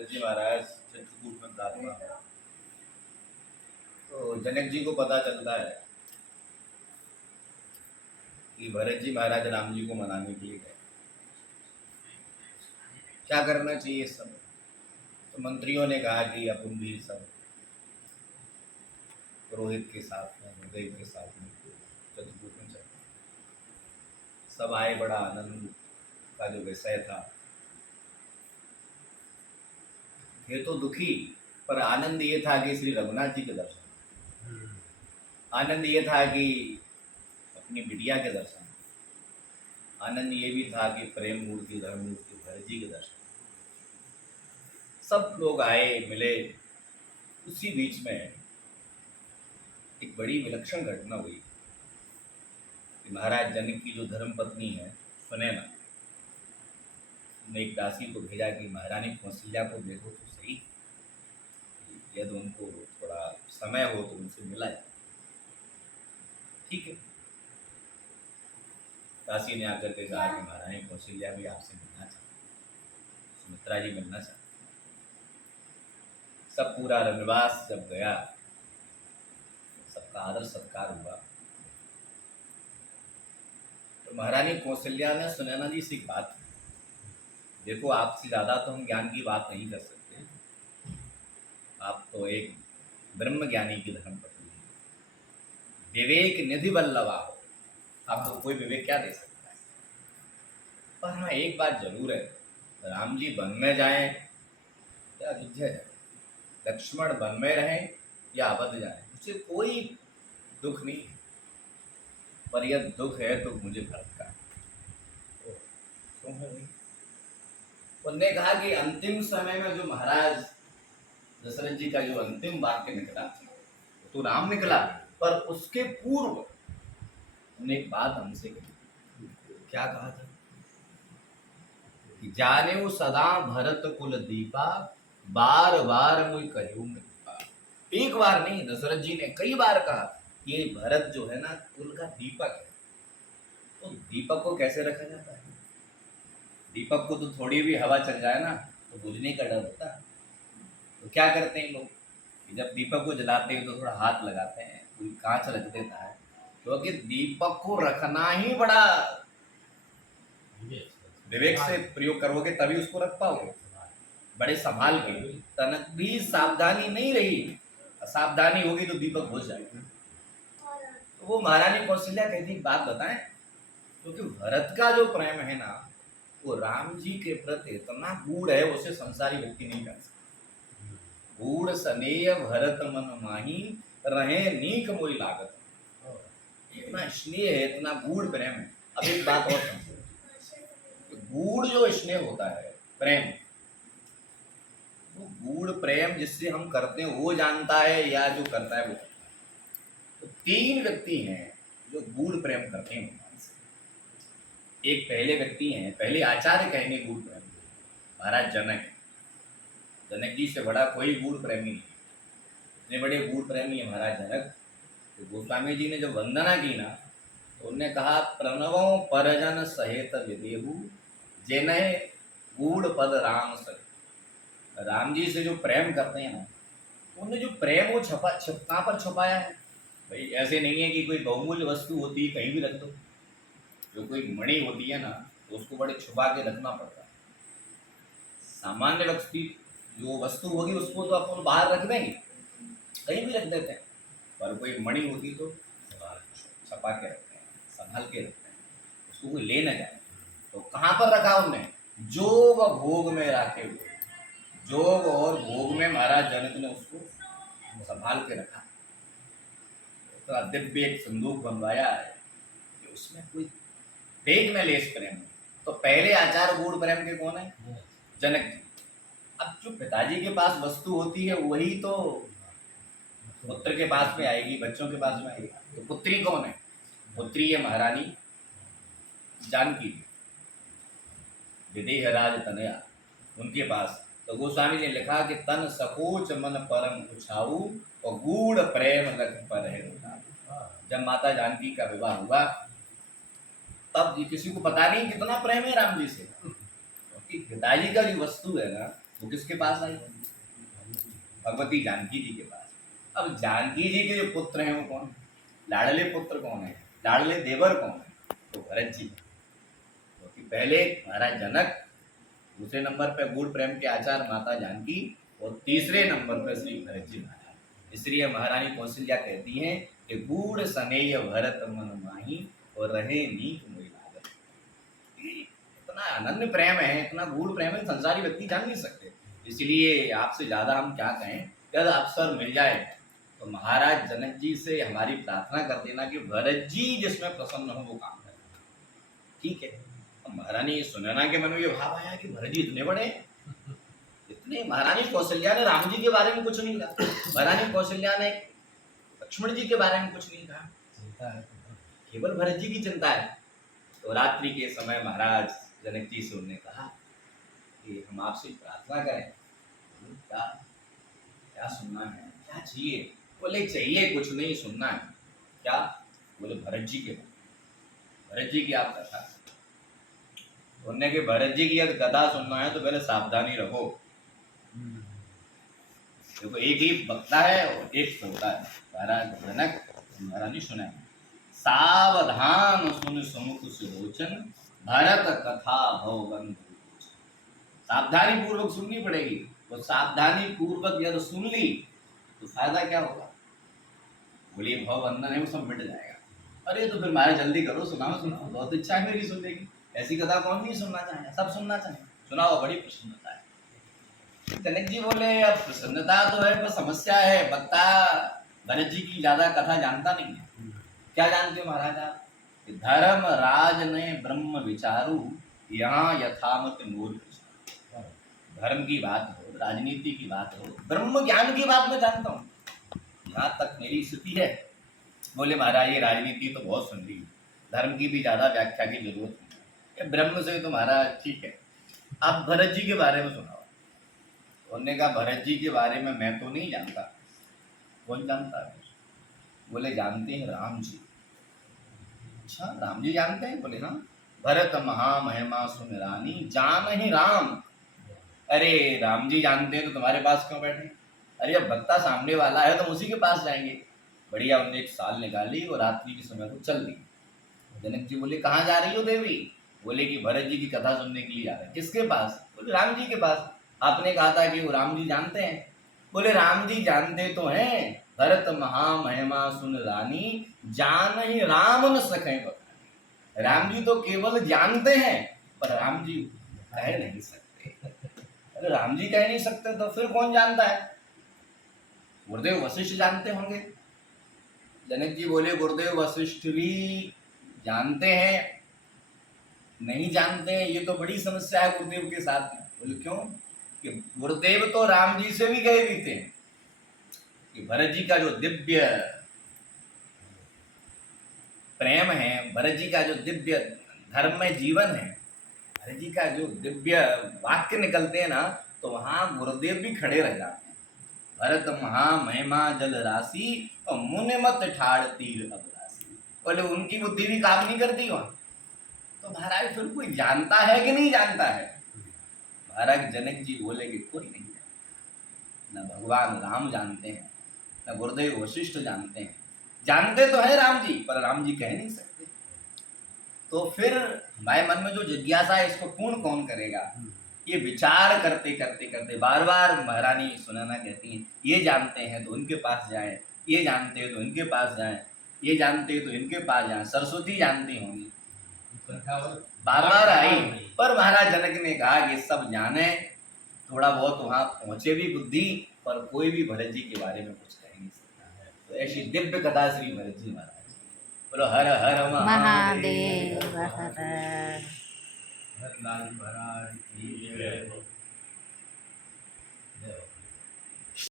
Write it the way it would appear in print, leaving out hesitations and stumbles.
भरत जी महाराज चित्रकूट में प्रार्थना, तो जनक जी को पता चलता है कि भरत जी महाराज राम जी को मनाने के लिए गए। क्या करना चाहिए इस समय? तो मंत्रियों ने कहा कि अपन भी सब पुरोहित के साथ में, हृदय के साथ में चित्रकूट में चले। सब आए, बड़ा आनंद का जो विषय था। थे तो दुखी, पर आनंद ये था कि श्री रघुनाथ जी के दर्शन, आनंद ये था कि अपनी बिटिया के दर्शन, आनंद ये भी था कि प्रेम मूर्ति धर्म मूर्ति भरत जी के दर्शन। सब लोग आए, मिले। उसी बीच में एक बड़ी विलक्षण घटना हुई कि महाराज जनक की जो धर्म पत्नी है सुनैना ने एक दासी को भेजा कि महारानी कौशल्या को देखो तो सही, यदि उनको थोड़ा समय हो तो उनसे मिला जाए। ठीक है, दासी ने आकर के कहा कि महारानी कौशल्या भी आपसे मिलना चाहती, सुमित्रा जी मिलना चाहती। सब पूरा रंगनिवास जब गया, सबका आदर सत्कार हुआ, तो महारानी कौशल्या ने सुनैना जी से एक बात की, देखो आपसे ज़्यादा तो हम ज्ञान की बात नहीं कर सकते, आप तो एक ब्रह्म ज्ञानी की धर्म पत्नी है, विवेक निधि वल्लभा हो, आपको कोई विवेक क्या दे सकता है। पर हाँ एक बात जरूर है, राम जी वन में जाएं या अयोध्या जाए, लक्ष्मण वन में रहें या अवध जाए, मुझे कोई दुख नहीं, पर यह दुख है तो मुझे भरत का। क्यों है? उन्होंने कहा कि अंतिम समय में जो महाराज दशरथ जी का जो अंतिम वाक्य निकला तो राम निकला, पर उसके पूर्व उन्होंने एक बात हमसे कही। क्या कहा था कि जाने वो सदा भरत कुल दीपा, बार बार मुझे कहूं मैं। एक बार नहीं, दशरथ जी ने कई बार कहा ये भरत जो है ना कुल का दीपक है। तो दीपक को कैसे रखा जाता है? दीपक को तो थोड़ी भी हवा चल जाए ना तो बुझने का डर होता है। तो क्या करते हैं लोग, जब दीपक को जलाते हैं तो थोड़ा हाथ लगाते हैं, कोई कांच रख देता है, क्योंकि दीपक को रखना ही बड़ा विवेक से प्रयोग करोगे तभी उसको रख पाओगे, बड़े संभाल के। तनक भी सावधानी नहीं रही, असावधानी होगी तो दीपक बुझ जाएगा। तो वो महारानी कौशल्या कहती बात बताएं, क्योंकि भरत का जो प्रेम है ना वो राम जी के प्रति इतना गूढ़ है, उसे संसारी व्यक्ति नहीं कर सकता। गूढ़ स्नेह भरत मन माही, रहे नीक मोई लागत। इतना स्नेह है, इतना गूढ़ प्रेम है। अब एक बात और समझो, गूढ़ जो स्नेह होता है प्रेम, वो गूढ़ प्रेम जिससे हम करते हैं वो जानता है या जो करता है वो करता है। तो तीन व्यक्ति हैं जो गूढ़ प्रेम करते हैं भगवान से। एक पहले व्यक्ति हैं, पहले आचार्य कहेंगे गूढ़ प्रेम, महाराज जनक। जनक जी से बड़ा कोई गूढ़ प्रेमी नहीं, इतने बड़े गूढ़ प्रेमी है महाराज जनक। तो गोस्वामी जी ने जब वंदना की ना तो उन्होंने कहा प्रणवों परजन सहित विदेहु, जिन्हें गूढ़ पद राम सहित। राम जी से जो प्रेम करते हैं ना, उन्होंने जो प्रेम वो कहाँ पर छुपाया है भाई। ऐसे नहीं है कि कोई बहुमूल्य वस्तु होती है कहीं भी रख दो, जो कोई मणि होती है ना तो उसको बड़े छुपा के रखना पड़ता है। सामान्य व्यक्ति जो वस्तु होगी उसको तो अपन बाहर रख देंगे, कहीं भी रख देते हैं, पर कोई मणि होती तो छपा के रखते हैं, संभाल के रखते हैं, उसको कोई ले न जाए। तो कहाँ पर रखा उन्होंने? जोग भोग में रखे हुए, जोग और भोग में महाराज जनक ने उसको संभाल के रखा। तो दिव्य एक संदूक बनवाया है कि उसमें कोई देख न लेस प्रेम। तो पहले आचार गूढ़ प्रेम के कौन है? जनक जी। अब जो पिताजी के पास वस्तु होती है वही तो पुत्र के पास में आएगी, बच्चों के पास में आएगी। तो पुत्री कौन है? पुत्री है महारानी जानकी, विदेह राज तनया, उनके पास। तो गोस्वामी ने लिखा कि तन सकोच मन परम उछाऊ, और गूढ़ प्रेम लग पर है। जब माता जानकी का विवाह हुआ तब किसी को पता नहीं कितना प्रेम है राम जी से, क्योंकि पिताजी का जो वस्तु है ना वो किसके पास आई? भगवती जानकी जी के पास। अब जानकी जी के जो पुत्र हैं वो कौन? लाडले पुत्र कौन है? लाडले देवर कौन है? तो भरत जी। क्योंकि पहले महाराज जनक, दूसरे नंबर पे गूढ़ प्रेम के आचार माता जानकी, और तीसरे नंबर पर श्री भरत जी महाराज। इसलिए महारानी कौशल्या कहती हैं कि गूढ़ स्नेह भरत मन माही और रहे नीक मोहि लागत। इतना अनन्य प्रेम है, इतना गूढ़ प्रेम है, संसारी व्यक्ति जान नहीं सकते। इसलिए आपसे ज्यादा हम क्या कहें, यदि अवसर मिल जाए तो महाराज जनक जी से हमारी प्रार्थना कर देना कि भरत जी जिसमें प्रसन्न हो वो काम करें। ठीक है। अब महारानी सुनैना के मन में ये भाव आया कि भरत जी इतने बड़े, इतने। महारानी कौशल्या ने राम जी के बारे में कुछ नहीं कहा, महारानी कौशल्या ने लक्ष्मण जी के बारे में कुछ नहीं कहा, केवल भरत जी की चिंता है। तो रात्रि के समय महाराज जनक जी से उन्होंने कहा कि हम आपसे प्रार्थना करें, क्या क्या सुनना है, क्या चाहिए? बोले चाहिए कुछ नहीं, सुनना है। क्या? बोले भरत जी के, भरत जी की आप कथा। उन्होंने कि भरत जी की यदि कथा सुनना है तो पहले सावधानी रखो। देखो एक ही बकता है और एक सोता है। महाराज जनक महारानी सुना, सावधान सुन सुमुख सुलोचन भरत कथा भवन। सावधानी पूर्वक सुननी पड़ेगी। तो सावधानी पूर्वक यदि सुन ली तो फायदा क्या होगा? बोलिए भवबंधन है वो सब मिट जाएगा। अरे तो फिर मारे जल्दी करो, सुनाओ सुनाओ, बहुत इच्छा है मेरी सुनने की। ऐसी कथा कौन नहीं सुनना चाहे, सब सुनना चाहे, सुनाओ, बड़ी प्रसन्नता है। जनक जी बोले अब प्रसन्नता तो है पर समस्या है, बक्ता भरत जी की ज्यादा कथा जानता नहीं है। क्या जानते हो महाराज आप? धर्म राज ने ब्रह्म विचारू यहाँ यथामत मूर्ख। धर्म की बात हो, राजनीति की बात हो, ब्रह्म ज्ञान की बात मैं जानता हूँ, यहाँ तक मेरी स्थिति है। बोले महाराज ये राजनीति तो बहुत सुन ली, धर्म की भी ज्यादा व्याख्या की जरूरत नहीं है, ब्रह्म से तो महाराज ठीक है। आप भरत जी के बारे में सुनाओ। उन्होंने कहा भरत जी के बारे में मैं तो नहीं जानता। कौन जानता है? बोले जानते हैं राम जी। अच्छा राम जी जानते हैं? बोले हाँ। भरत महामहिमा सुन रानी जान ही राम। अरे राम जी जानते हैं तो तुम्हारे पास क्यों बैठे? अरे अब भक्ता सामने वाला है तो उसी के पास जाएंगे। बढ़िया, उन्होंने एक साल निकाली और रात्रि के समय को चल दी। जनक जी बोले कहाँ जा रही हो देवी? बोले कि भरत जी की कथा सुनने के लिए जा रहे हैं। किसके पास? बोले राम जी के पास। आपने कहा था कि वो राम जी जानते हैं। बोले राम जी जानते तो हैं, भरत महामहिमा सुन रानी जान ही राम न सके बखानी। राम जी तो केवल जानते हैं पर राम जी कह नहीं सकते। अरे राम जी कह नहीं सकते तो फिर कौन जानता है? गुरुदेव वशिष्ठ जानते होंगे। जनक जी बोले गुरुदेव वशिष्ठ भी जानते हैं, नहीं जानते हैं, ये तो बड़ी समस्या है गुरुदेव के साथ में। बोले क्यों? कि गुरुदेव तो राम जी से भी गए भी थे कि भरत जी का जो दिव्य प्रेम है, भरत जी का जो दिव्य धर्म में जीवन है, भरत जी का जो दिव्य वाक्य निकलते हैं ना, तो वहां गुरुदेव भी खड़े रह जाते हैं। भरत महामहिमा जल राशि और मुने मत ठाड़ तीर अबरासी। बोले उनकी बुद्धि भी काम नहीं करती वहां। तो महाराज फिर कोई जानता है कि नहीं जानता है? महाराज जनक जी बोले कि कोई नहीं जानता। न भगवान राम जानते हैं, न गुरुदेव वशिष्ठ जानते हैं। जानते तो है राम जी पर राम जी कह नहीं सकते। तो फिर हमारे मन में जो जिज्ञासा है इसको पूर्ण कौन करेगा? ये विचार करते करते करते बार बार महारानी सुनैना कहती हैं ये जानते हैं तो उनके पास जाएं, ये जानते हैं तो इनके पास जाएं, ये जानते हैं तो इनके पास जाएं। सरस्वती जानती होंगी, बार बार आई। पर महाराज जनक ने कहा कि सब जाने, थोड़ा बहुत वहां पहुंचे भी बुद्धि, पर कोई भी भरत जी के बारे में कुछ कह नहीं सकता है। तो ऐसी दिव्य कथा श्री भरत जी महाराज। बोलो हर हर महादेव। हर लाल महाराज की जय।